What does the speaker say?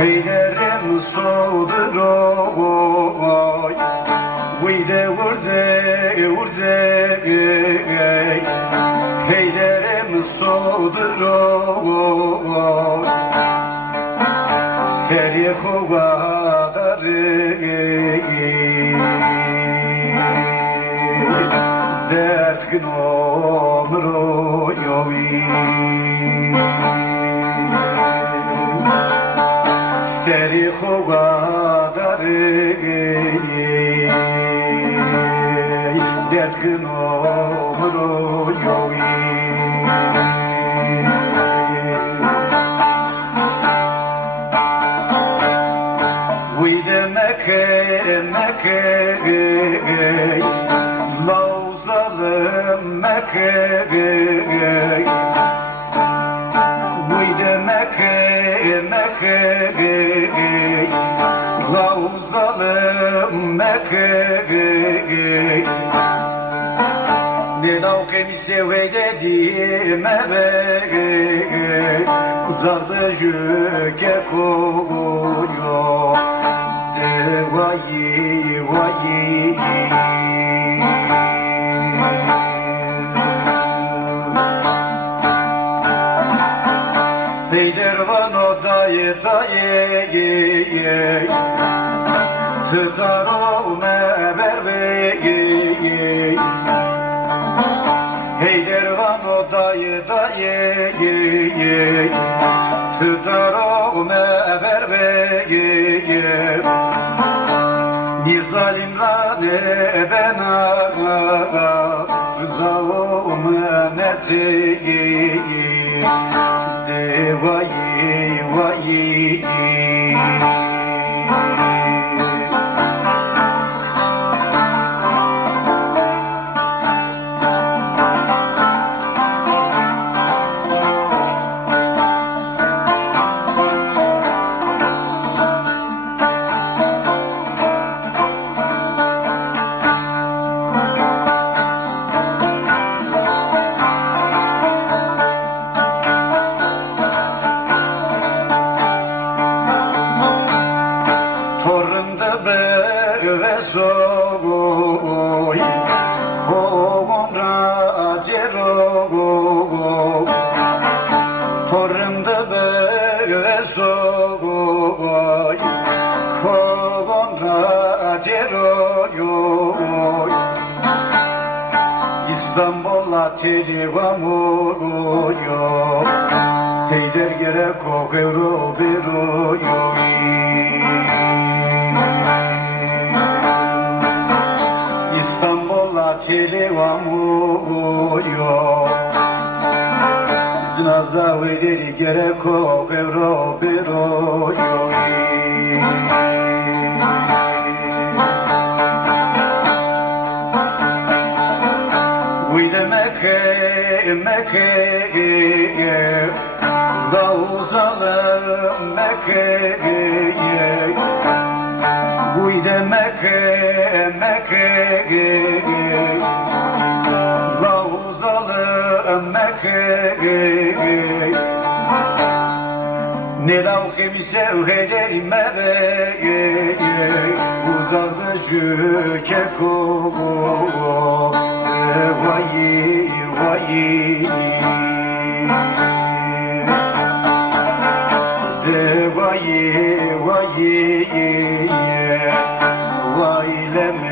Heylerim soğudur oy, Vide vurze Heylerim soğudur oy, Seri huvadarı Dert gün omru yovi Seri huvadarı Dert gün omru yovi Vide Mekke Lauzalım Mekke Vide Mekke Lauzalım Mekke Ne davke mi seveyde dime be Zardı jüke koyo De vayi vayi Heyder vano daye Tıtaro meberbe Heyder vano daye Tıtaro meberbe Nizalim rane bena Rızao meneti De vayi vayi Soy, Hogon Rajero, Torremde be soy, Hogon Rajero, İstanbul'a televamoyo, Heyder gerek kokero beroyo. İstanbul'a televamoyo Zinaza vederi gerek o evro beroyo Vide Mekke Lauzalım Mekke Vide Mekke Lauzalım Mekke Ne lavkim sevhelerime be Uzakta jüke kogo Vayi vayi Vayi vayi Vayleme